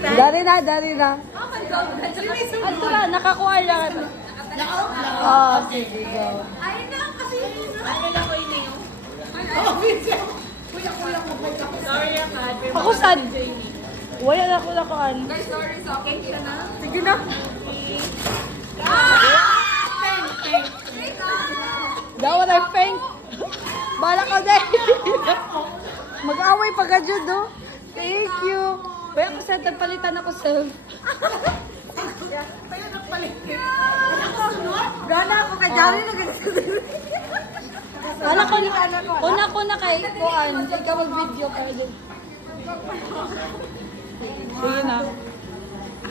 Dari na. Oh my God. Ano na, nakakuha lang. Oh, sige, go. Ayun na, kasi ano na ko yun yun. Sorry ka. Ako sad. Wala na ako nakuhaan. Guys, sorry. So, okay siya na. Sige na. Dawa na pink. Bala ka din. Mag-away pa ka dyan, no? Thank you. Kaya ako sad, nagpalitan ako self. Gana ako kay Jari na ganito. Wala ko na kay Kuan. Ikaw mag-video ka din. Sige na.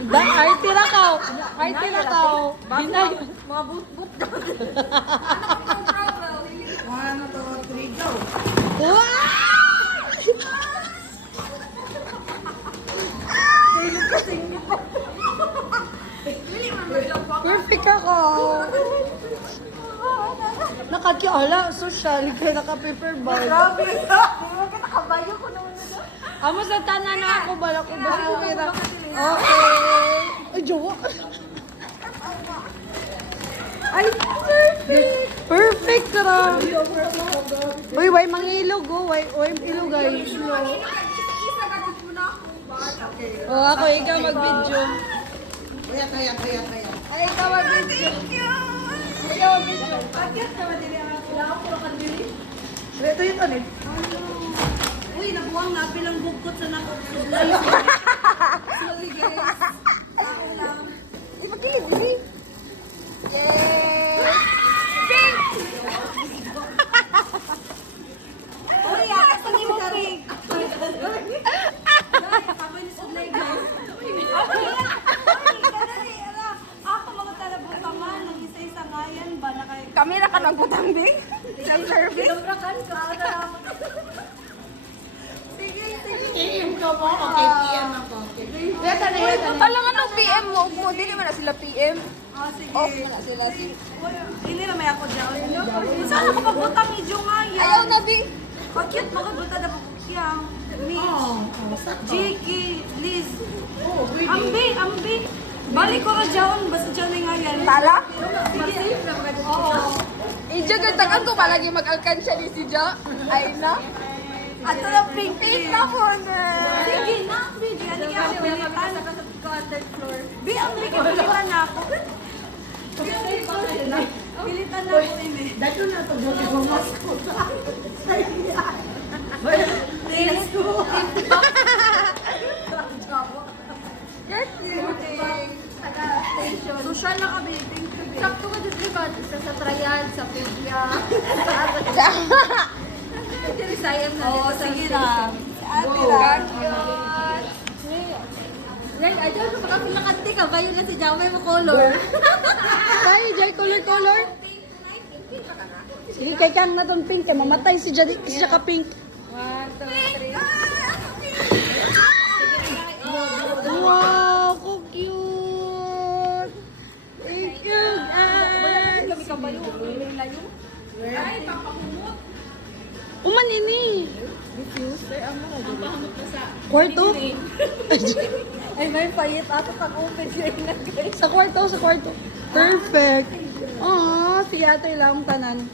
Arty na ka. Arty na ka. Binay. Mga boot-boot daw. Ano to, 3 go. Perfect ako. Nakakiala, social, kaya naka-paper bag. Grabe ka. Nakabayo ko naman na. Amo sa tanan na ako, bala ko ba okay na. Okay. Ay, jowa. Ay, perfect. Perfect ra. Uy, way mangilog, oh. Way ilog, guys. Oh, ako, ikaw mag-video. Kaya. Ay, ikaw mag-video. Ikaw mag-video. Bakit naman din ang kailangan ko lang kandili? Ito yung tanit. Uy, nabuwang na bilang bugkot sa nakapsulay. Sorry guys. Ako lang. Di ba kilid, di? Yay! Uy, akas ang imo pink. Sabay ni Sulay guys. Okay. Kadali, ala. Ako mga talabutang man, nang isa-isa ngayon ba na kay... Kami na ka nagbutang, di? Self-service? Pinabrakan ka. Sige. PM ka ba? Okay, PM ako. Alam nga nung PM mo, dili mo na sila PM. Sige. Off na na sila. Hindi na may ako dyan. Saan ako pagbutang medyo ngayon? Ayaw na, di? Bakit makabuta na po siya? Jiki, Liz. Ambi. Balik ko na dyan. Basta dyan na nga yan. Tala? Sige. Oo. Ijagantagan ko palagi mag-alkansya ni si Jo. Ay na. At na pink. Pink na po na. Sige na. Sige. Hindi ka ako pilitan. Bi, ang pilitan na ako. Pilitan na ako, Ime. Dato na to, buti ko masko. Let's go. Social na kami. Sakto ka dito, diba? Isa sa trial, sa pigya. Hindi, sayang na. Oo, sige na. Ate lang. Like, I don't know, makapilakante ka. Bayo na si Jamay mo color. Ay, Jay, color. Sige, kay Kang na itong pink. Kaya mamatay si Jay, siya ka pink. 1, 2, 3. Wow, ko cute. Thank you, guys. Kami kabayo. Layo. Ay, papakumot. Uman ini. Kwarto? Ay, may payit ako pag-open siya yung Sa kwarto. Perfect. Aww, si ate lang tanan.